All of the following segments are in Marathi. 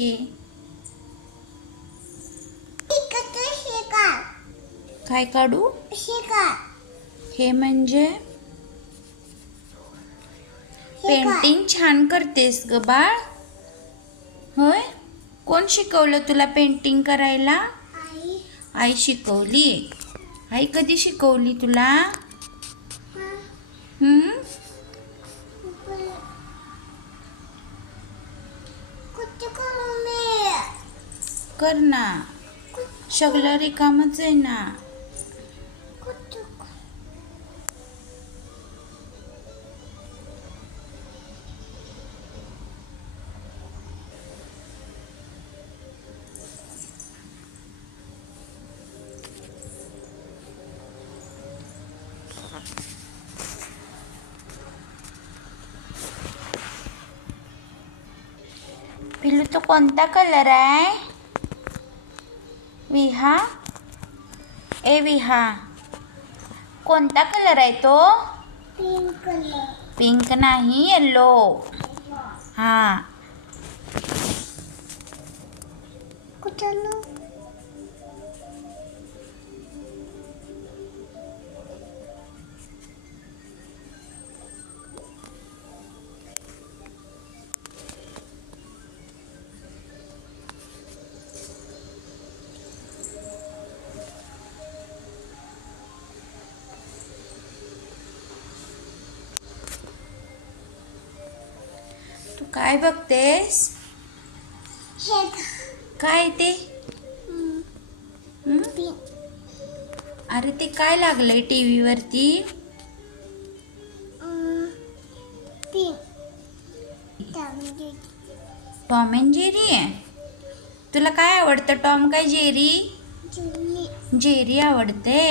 की. काय काढू? हे म्हणजे पेंटिंग छान करतेस ग बाळ. होय, कोण शिकवलं तुला पेंटिंग करायला? आई शिकवली. आई कधी शिकवली तुला? कर ना, सगळं रिकामच आहे ना. पिल्लू तो कोणता कलर आहे? विहा, ए विहा, कोणता कलर आहे तो? Pink colour. पिंक नाही, येलो. हा, कुठलं? तू काय बघतेस? काय ते? अरे ते काय लागलंय टीव्ही वरती? टॉम अँड जेरी आहे. तुला काय आवडतं, टॉम काय जेरी? जेरी आवडते.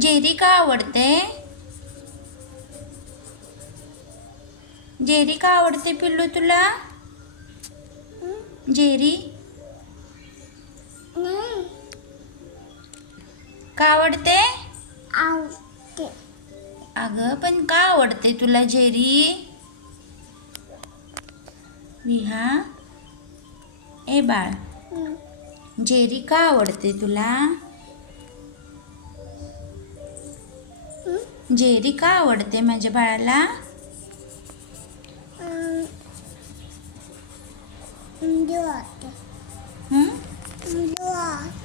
जेरी का आवडते? जेरी का आवडते पिल्लू तुला? जेरी का आवडते? अगं पण का आवडते तुला जेरी? विहा, ए बाळ, जेरी का आवडते तुला? जेरी का आवडते माझ्या बाळाला?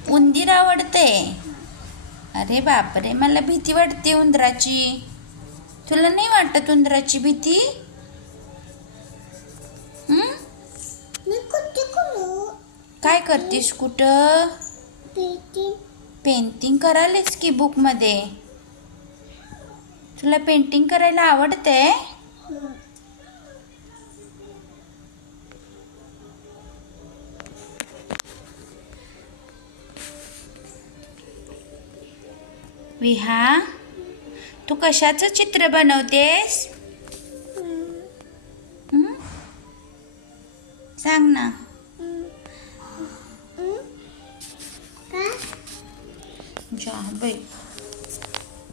उंदीर आवडते. अरे बापरे, मला भीती वाटते उंदराची. तुला नाही वाटत उंदराची भीती? काय करतेस कुठं? पेंटिंग करायलेस की बुक मध्ये? तुला पेंटिंग करायला आवडते? विहा, तू कशाचं चित्र बनवतेस? सांग ना. जा बाई.